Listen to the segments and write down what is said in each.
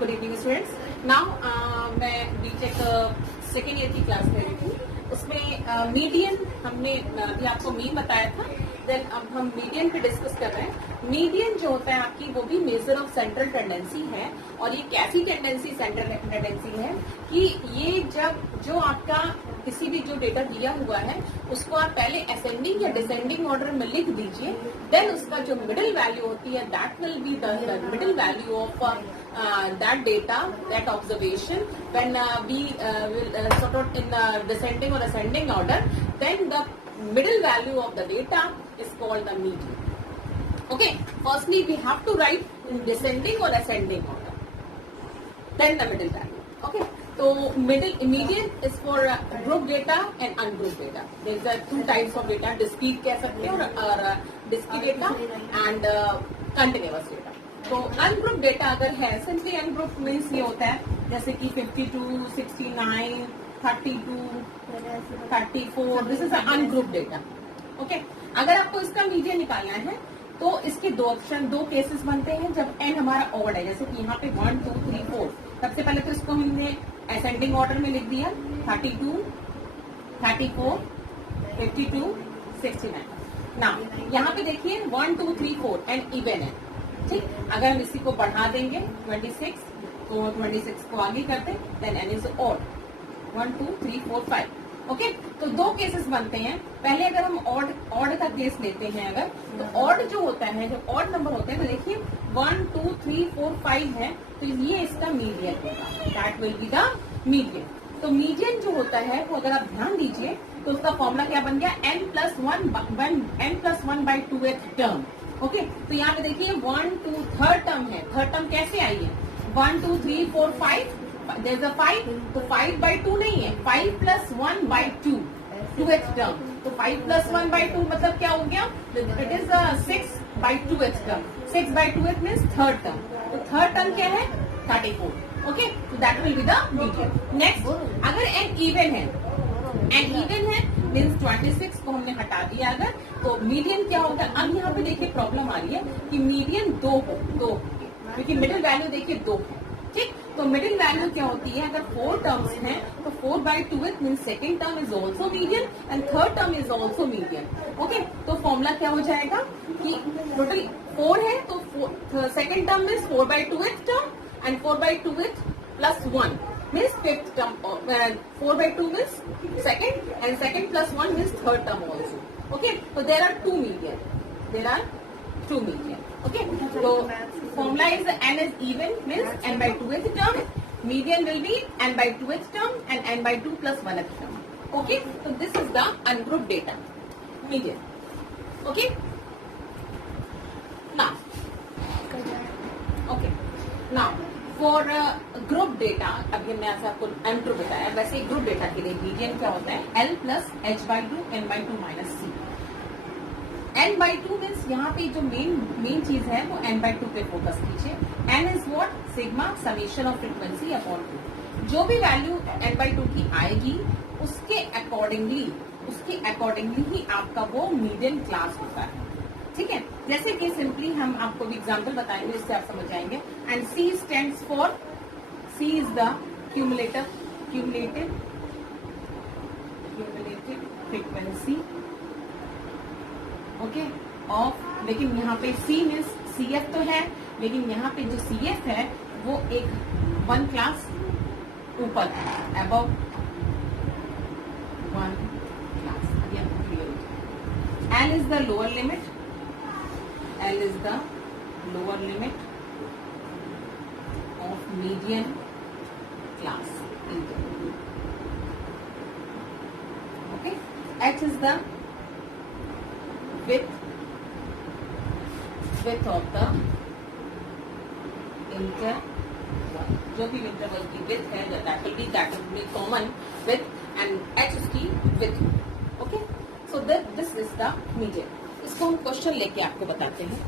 Good evening students. Now मैं BTech second year की class ले रही थी। उसमें मीडियन हमने अभी आपको मीन बताया था। देन अब हम मीडियन पे डिस्कस कर रहे हैं। मीडियन जो होता है आपकी, वो भी मेजर ऑफ सेंट्रल टेंडेंसी है। और ये कैसी टेंडेंसी सेंट्रल टेंडेंसी है कि ये जब जो आपका किसी भी जो डेटा दिया हुआ है उसको आप पहले असेंडिंग या डिसेंडिंग ऑर्डर में लिख दीजिए। देन उसका जो मिडिल वैल्यू होती है that will be the middle value of that data, that observation, when we will sort out in descending or ascending order, then the middle value of the data is called the median. Okay, firstly we have to write in descending or ascending order, then the middle value. Okay, so median is for group data and ungrouped data. There are two types of data, discrete कह सकते हैं और discrete data and continuous data. तो ungroup data अगर है, simply ungroup means ये होता है जैसे कि 52, 69, 32, 34, this is ungroup data. Okay, अगर आपको इसका मीडियन निकालना है तो इसके दो ऑप्शन, दो केसेस बनते हैं जब एन हमारा ऑड है। जैसे कि यहाँ पे 1, 2, 3, 4, सबसे पहले तो इसको हमने असेंडिंग ऑर्डर में लिख दिया 32, 34, 52, 69। ना यहाँ पे देखिए 1, 2, 3, 4 एंड इवन है। ठीक, अगर हम इसी को बढ़ा देंगे 26 तो 26 को आगे करते हैं, then n is odd 1, 2, 3, 4, 5। Okay, तो दो केसेस बनते हैं। पहले अगर हम ऑड का केस लेते हैं, अगर तो ऑड जो होता है, जो ऑड नंबर होते हैं, तो देखिए 1, 2, 3, 4, 5 है, तो ये इसका मीडियन होगा, that will be the median. तो मीडियन जो होता है वो अगर आप ध्यान दीजिए तो उसका फॉर्मूला क्या बन गया, n+1/2th टर्म। ओके, तो यहाँ पे देखिए 1, 2 थर्ड टर्म है। थर्ड टर्म कैसे आई है, 1, 2, 3, 4, 5, देयर इज अ 5, तो 5/2 नहीं है, 5+1/2 2th टर्म। तो 5+1/2 मतलब क्या हो गया, it is 6/2th term. 6/2th means third term. तो थर्ड टर्म क्या है, 34। ओके, तो that will be the median. Next, अगर एन इवन है, एन इवन है मीन्स 26 को हमने हटा दिया अगर, तो मीडियन क्या होगा। अब यहाँ पे देखिए प्रॉब्लम आ रही है कि मीडियन दो हो, क्योंकि मिडिल वैल्यू देखिए 2 है। ठीक, तो मिडिल वैल्यू क्या होती है, अगर 4 टर्म्स हैं तो 4/2th means second term is also median and third term is also median. Okay, तो फॉर्मूला क्या हो जाएगा कि टोटल 4 है तो second term is 4/2th term and 4/2th plus 1 means fifth term. 4/2 means second and second plus 1 means third term also. Okay, so there are two median. Okay, so formula is n is even means n/2th term. Median will be n/2th term and n/2 plus 1th term. Okay, so this is the ungrouped data median. Okay, now for group data, अभी हमने ऐसा आपको M2 बताया, वैसे ही group data के लिए median क्या होता है, L+H/2 n/2 - C। n/2 means यहाँ पे जो मेन चीज है वो n/2 पे फोकस कीजिए। n is what, sigma summation of frequency upon 2। जो भी वैल्यू n/2 की आएगी उसके अकॉर्डिंगली ही आपका वो मीडियन क्लास होता है। ठीक है, जैसे कि सिंपली हम आपको भी एग्जांपल बताएंगे जिससे आप समझ जाएंगे। And C stands for, C is the cumulative frequency, okay, of, लेकिन यहाँ पे C मीन्स CF तो है, लेकिन यहाँ पे जो CF है वो एक 1 क्लास ऊपर है, अबव 1 क्लास। अभी आपको क्लियर हो जाए। L is the lower limit, L is the lower limit of median class interval. Okay, H is the width of the interval. जो भी इंटरवल की width है, that will be common width and H उसकी width. Okay, so this is the median. इसको हम question लेके आपको बताते हैं।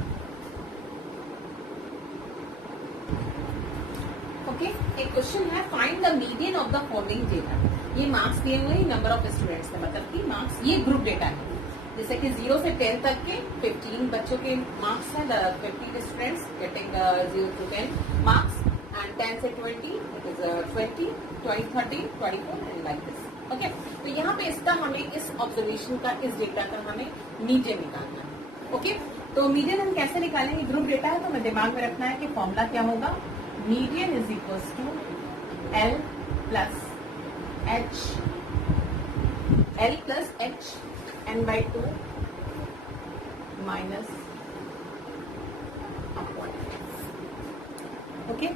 ओके, एक क्वेश्चन है, find the median of the following data. ये मार्क्स दिए हुए हैं, नंबर ऑफ स्टूडेंट्स है, मतलब कि मार्क्स, ये ग्रुप डेटा है। जैसे कि 0 से 10 तक के 15 बच्चों के मार्क्स हैं, 50 students getting 0 to 10 marks, and 10 से 20 it is 20, 20, 30, 24 and like this. Okay तो यहाँ पे इसका हमें इस ऑब्जर्वेशन का इस डेटा का हमें मीडियन निकालना है. ओके तो मीडियन हम कैसे निकालेंगे? ग्रुप डेटा है तो हमें दिमाग में रखना है कि फॉर्मूला क्या होगा. Median is equals to L plus H N by 2 minus okay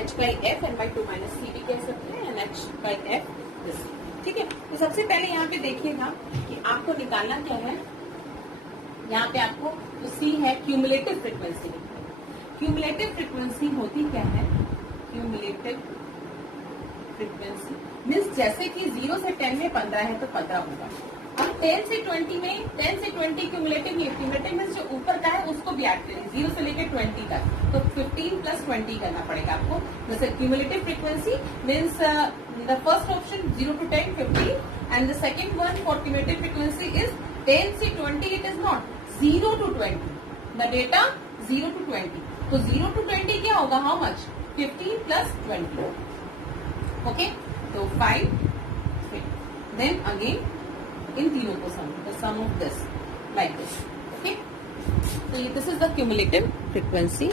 H by F N by 2 minus C भी कह सकते हैं N H by F this. ठीक है तो सबसे पहले यहाँ पे देखिएगा कि आपको निकालना क्या है. यहाँ पे आपको तो सी है क्यूमुलेटिव फ्रीक्वेंसी. क्यूमुलेटिव फ्रीक्वेंसी होती क्या है? क्यूमुलेटिव फ्रीक्वेंसी मीन्स जैसे कि 0 से 10 में 15 है तो 15 होगा. अब 10 से 20 में 10 से 20 क्यूमुलेटिव नहीं. क्यूमुलेटिव मीन्स जो ऊपर का है उसको भी ऐड करें 0 से लेकर 20 तक तो 15 प्लस 20 करना पड़ेगा आपको. जैसे cumulative frequency means the first option 0 to 10 15 and the second one for cumulative frequency is 10 से 20. It is not 0 to 20. The data 0 to 20 तो 0 to 20 क्या होगा? How much? 15 प्लस 20. ओके तो 5 देन अगेन इन तीनों को sum of this like this. Okay तो this is the cumulative frequency.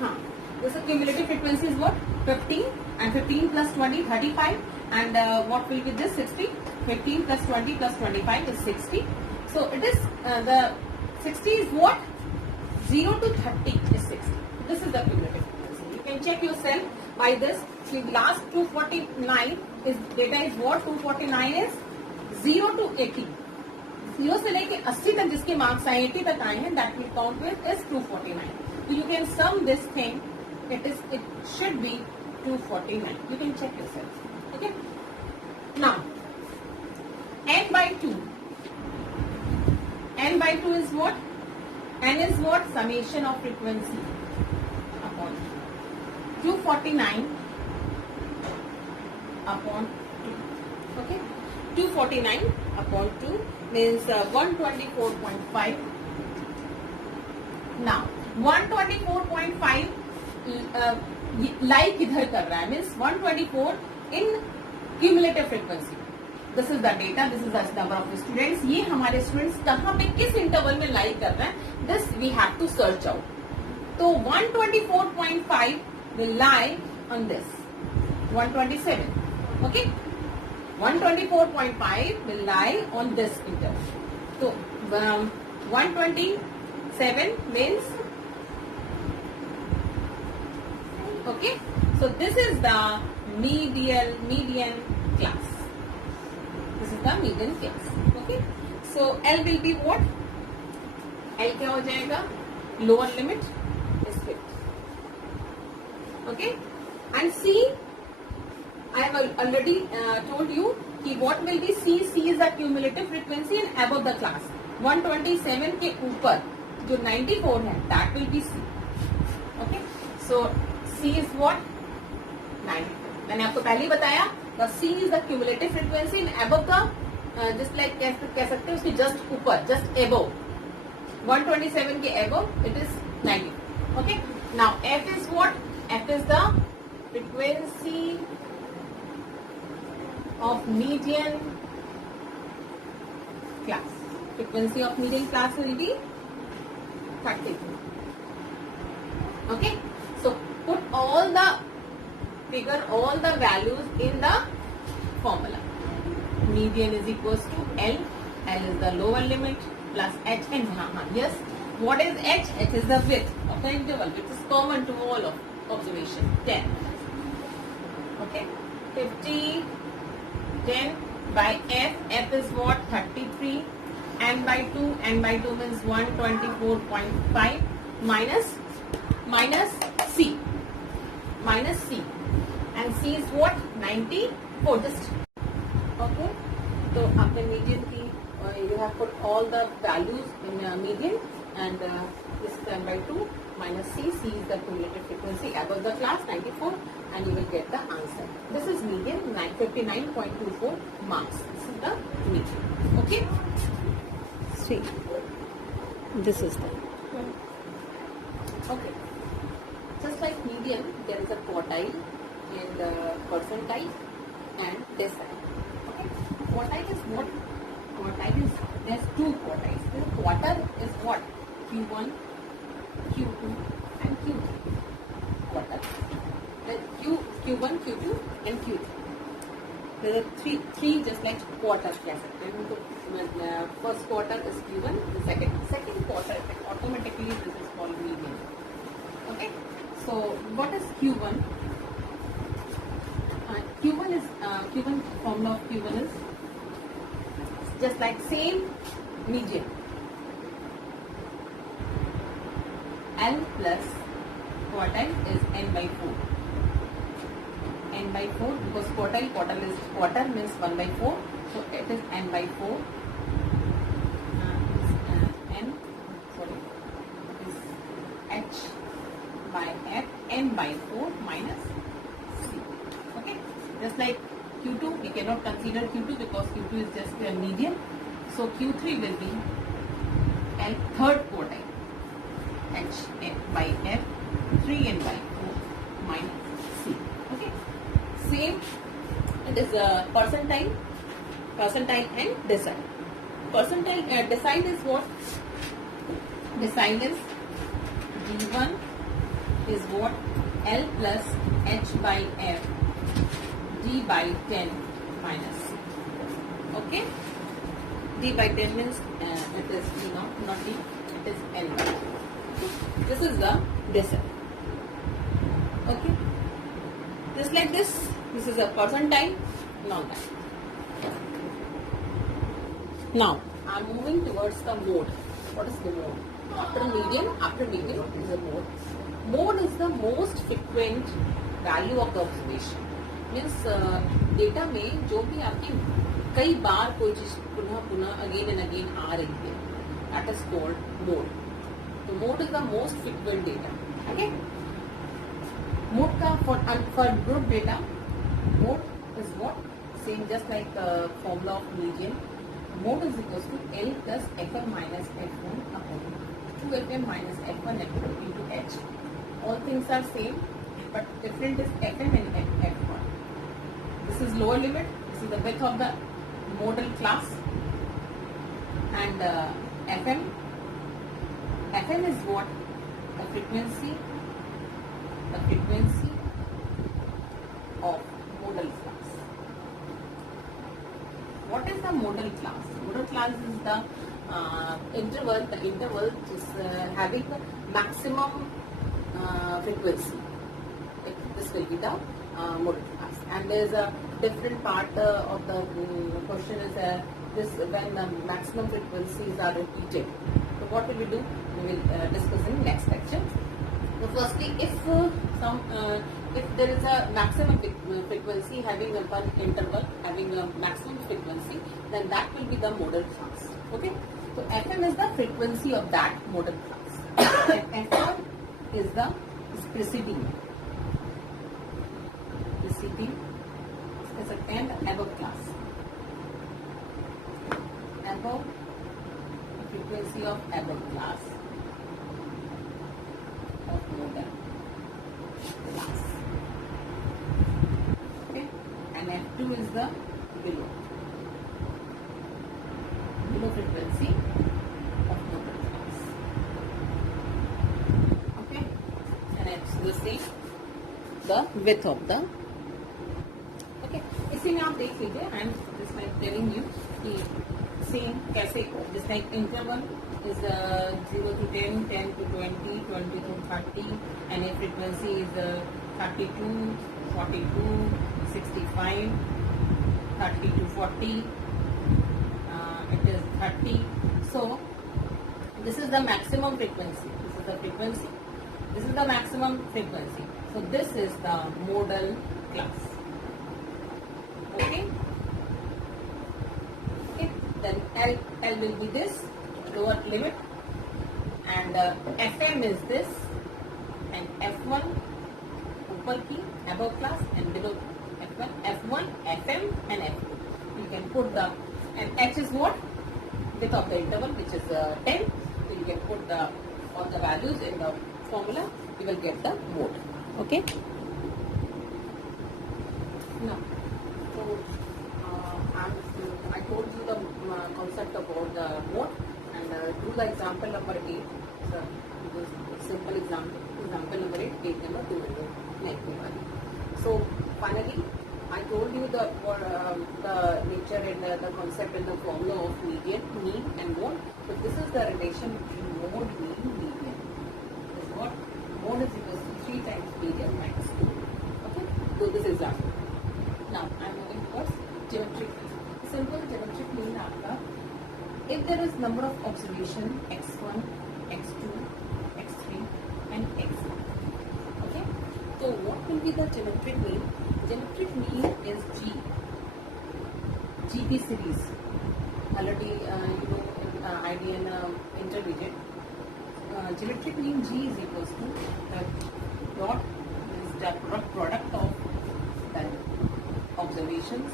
हाँ this cumulative frequency is what? 15 and 15 plus 20 35 and what will be this 60. 15 plus 20 plus 25 is 60. So it is the 60 is what? 0 to 30 is 60. This is the cumulative frequency. You can check yourself by this. The last 249 is data is what? 249 is 0 to 80. 0 से लेके 80 तक जिसके marks आए 80 तक आए हैं that will count with is 249. So you can sum this thing. It should be 249. You can check yourself. Okay. Now n by 2. N by 2 is what? N is what? Summation of frequency upon 249 upon 2. Okay. 249 upon 2 means 124.5. Now 124.5 like किधर कर रहा है? Means 124 in cumulative frequency. This is the data. This is the number of students. ये हमारे students कहाँ पे किस interval में लाइक कर रहे हैं? This we have to search out. तो 124.5 will lie on this 127. Okay 124.5 will lie on this interval. So 127 means okay. So this is the median class. This is the median class. Okay. So L will be what? L क्या हो जाएगा? Lower limit is 50. Okay. And C. I have already told you कि what will be C. C is the cumulative frequency and above the class. 127 के ऊपर जो 94 है that will be C. Okay. So C is what? 94. मैंने आपको पहले ही बताया the C is the cumulative frequency and above the just like कह सकते हैं उसके just ऊपर just above 127 के above it is 94. Okay. Now F is what? F is the frequency of median class. Frequency of median class will be 33. Okay. So put all the figure all the values in the formula. Median is equals to L. L is the lower limit plus H and yes. What is H? H is the width of the interval, which is common to all of observation. 10. Okay. 50. 10 by F. F is what? 33. N by 2. N by 2 means 124.5 minus C. Minus C. And C is what? 94. Just okay. So after median T, you have put all the values in median and this is n by 2 minus C. C is the cumulative frequency above the class 94. And you will get the answer. This is median 59.24 marks. This is the median. Okay. See, this is the okay. Just like median. median, there is a quartile and percentile and decile. Okay, quartile is what? Quartile is, there's two quartiles. The quarter is what? Q1, Q2 and Q3. Quarter. Then Q1, Q2 and Q3. There are three just like quarters. First quarter is Q1, the second quarter automatically this is called median. Okay, so what is Q1? Q1 formula of Q1 is just like same median, L plus quartile is n by 4. N by 4 because quartile is quarter means 1 by 4, so it is n by 4. Is h by f, n by 4 minus c. Okay, just like Q2 we cannot consider Q2 because Q2 is just a median, so Q3 will be L third quartile, h by f 3n by 4 minus c. Okay, same it is percentile and decile. Decile is what? Decile is D1 is what? L plus h by f d by 10 minus c. Okay, d by 10 means it is d not d, it is L by 10. This is the decile. Okay, just like this is a percentile. Now I'm moving towards the mode. What is the mode? After median is a mode. Mode is the most frequent value of the observation. Means data में जो भी आपकी कई बार कोई चीज पुनः again and again आ रही है, that is called mode. So mode is the most frequent data. Okay. Mode का for group data, mode is what? Same just like formula of median. Mode is equals to L plus Fm minus F1 upon 2Fm minus F1 F2 into H. All things are same, but different is Fm and F1. This is lower limit. This is the width of the modal class. And Fm is what? The frequency of modal class. What is the modal class? Modal class is the interval. The interval is having the maximum frequency. This will be the modal class. And there is a different part of the question is this when the maximum frequencies are repeated. So what will we do? We will discuss in next lecture. So firstly, if there is a maximum frequency having one interval having a maximum frequency, then that will be the modal class. Okay. So Fm is the frequency of that modal class. And F1 is the preceding is a and above class. Above frequency of above class of modal class. Okay, and F2 is the below frequency of modal class. Okay, and it's the same the width of the. Okay, इसी में आप देख लीजिए. I am just like telling you कि same कैसे just like interval is 0 to 10, 10 to 20, 20 to 30, and a frequency is 32, 42, 65, 30 to 40. It is 30. So this is the maximum frequency. This is the frequency. This is the maximum frequency. So this is the modal class. Okay. Okay. Then L will be this lower limit, and Fm is this, and F1 upper key above class and below F1, Fm and F2. You can put the and H is what? Width of the interval, which is 10. So you can put all the values in the formula. You will get the mode. Okay. Now, so I told you the concept about the mode, and do the example number 8. So, this simple example. Example number 8, page number 291. So finally, I told you the nature and the concept and the formula of median, mean, and mode. So this is the relation between mode, mean, median. This is what mode is equal to 3 times median minus 2. Okay. So this is example. Now I am moving towards geometric mean. Simple geometric mean आपका, if there is number of observation x1, x2, x3 and x4. Okay. So what will be the geometric mean? Geometric mean is GP series. Already you know ID and intermediate. Geometric mean G is equals to the dot is the product of the observations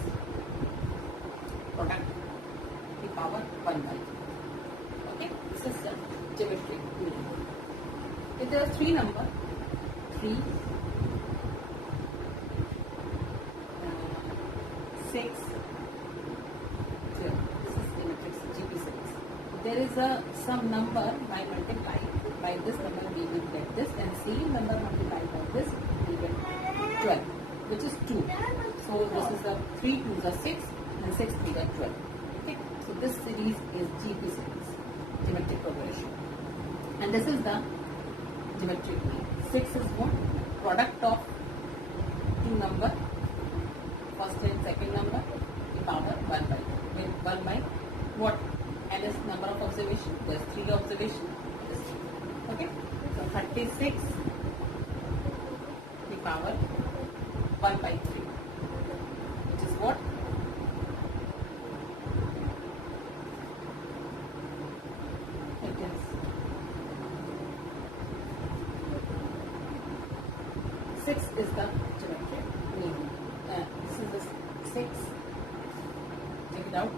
product the power 1 by. Okay, this is the geometric mean. If there are 3 number 3, 6, 0. This is geometric GP series. There is some number by multiply by this number we will get this, and same number multiplied by this we will get 12, which is 2. So this is the 3 2 is 6 and 6 3 is 12. Okay, so this series is GP series, geometric progression, and this is the geometric mean. 6 is what? Product of 2 number, first and second number, the power 1 by. 1 by what? And is number of observation. There's 3 observation. This 3. Okay. So 36 the power 1 by 3, which is what? It is 6 is the geometric mean. This is the 6. Take it out.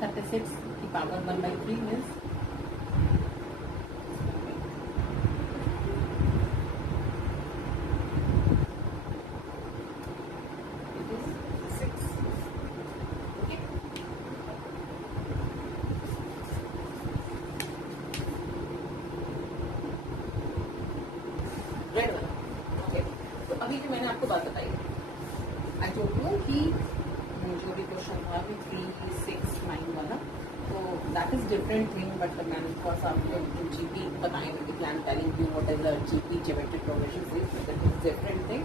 36 the power 1 by 3 is it is 6. Okay. Red वाला. Okay. तो अभी जो मैंने आपको बात बताई, I told you कि जो भी क्वेश्चन था भी 3, 6, 9 वाला, तो that is different thing, but मैंने थोड़ा सा आपको जीपी बताएंगे, plan telling you what is the GP geometric progression series, that is different thing.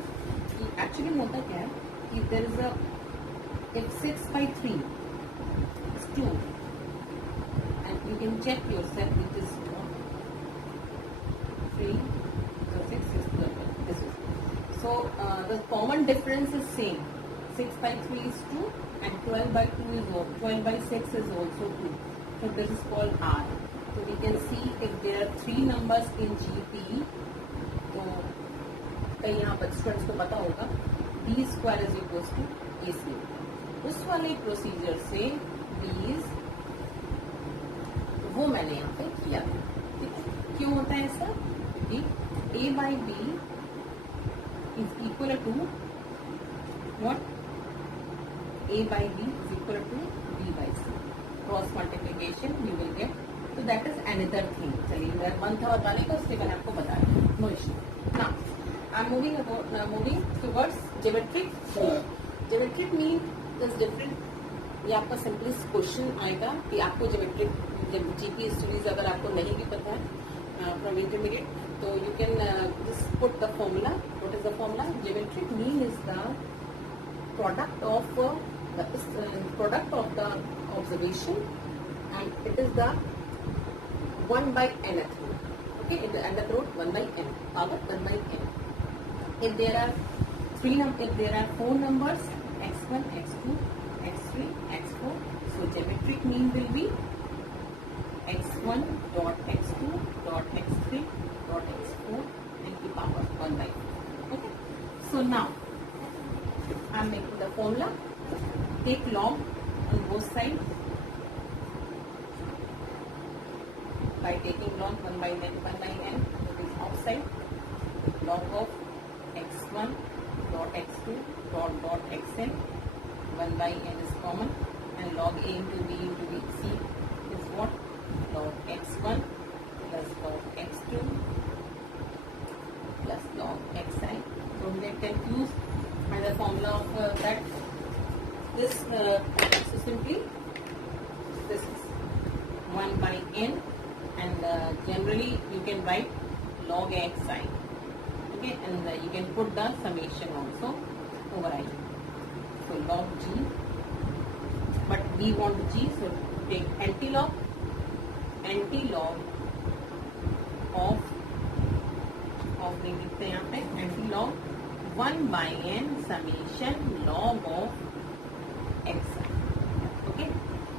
कि एक्चुअली होता क्या है कि there is a if 6 by 3 is 2, and you can check yourself which is 3, so 6 is 12. This is so the common difference is same. 6 by 3 is 2 and 12 by 2 is 12 by 6 is also 2. So this is called R. So we can see if there are 3 numbers in GP, तो कई यहाँ पर students को पता होगा B square is equals to AC. उस वाले procedure से बीज वो मैंने यहाँ पे किया. ठीक है. क्यों होता है ऐसा? क्योंकि A by B is equal to what? A by B is equal to B by C. Cross multiplication you will get. So that is another thing. चलिए मेरा मन था बताने का, उसके मैंने आपको बताया. No issue. Now I am moving towards geometric mean. Geometric mean is different. ये आपका सिंपलेस्ट क्वेश्चन आएगा कि आपको ज्योमेट्रिक जीपी सीरीज अगर आपको नहीं भी पता है फ्रॉम इंटरमीडिएट, तो you can just put the formula. What is the formula? Geometric mean is the product of the observation, and it is the 1 by nth root. Okay, in the under root 1 by n, power 1 by n. If there are 4 numbers, x1, x2, x3, x4, so geometric mean will be x1 dot x2 dot x3 dot x4 and the power 1 by 4. Okay, so now I am making the formula. Take log on both sides. By taking log 1 by n, it is outside. log of x1 dot x2 dot xn, 1 by n is common, and log a into b into b c is what? Log x1 plus log x2 plus log xi. Don't get confused by the formula of that. This so simply this is 1 by n, and generally you can write log xi. Okay, and you can put the summation also over I. So log g, but we want g, so take antilog of नहीं लिखते यहाँ पे, antilog 1 by n summation log of x. Okay,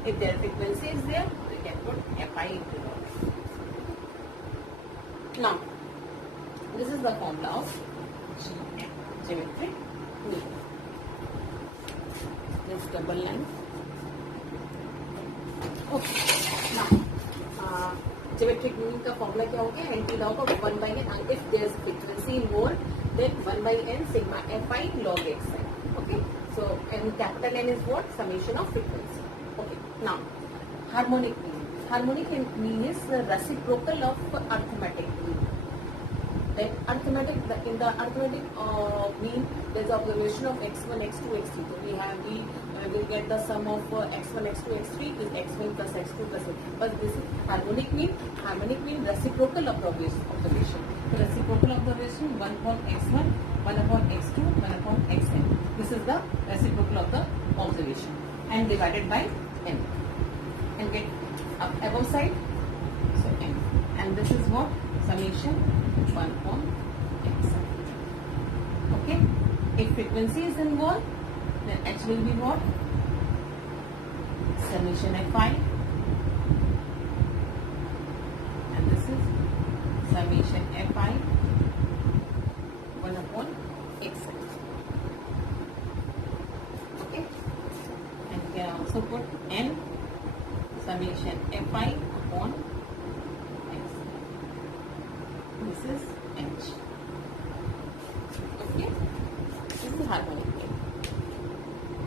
if their frequency is there, we can put fi into log. Now this is the formula of geometric mean. This double line. Okay, now geometric mean का formula क्या हो गया? Antilog of 1 by n. If there is frequency involved, then 1 by n sigma fi log xi. Okay, so and capital N is what? Summation of frequency. Okay, now harmonic mean. Harmonic mean is the reciprocal of arithmetic mean. Then arithmetic, in the arithmetic mean, there is observation of x1, x2, x3. So we will get the sum of x1, x2, x3 is x1 plus x2 plus x. But this is harmonic mean. Harmonic mean reciprocal observation. So reciprocal observation 1 upon x1, 1 upon x2, 1 upon xn. This is the reciprocal of the observation, and divided by n. And get above side, so n. And this is what? Summation 1 upon x. Okay, if frequency is involved, then h will be what? Summation fi, and this is summation fi 1 upon x. Okay, and we can also put n summation fi upon x. This is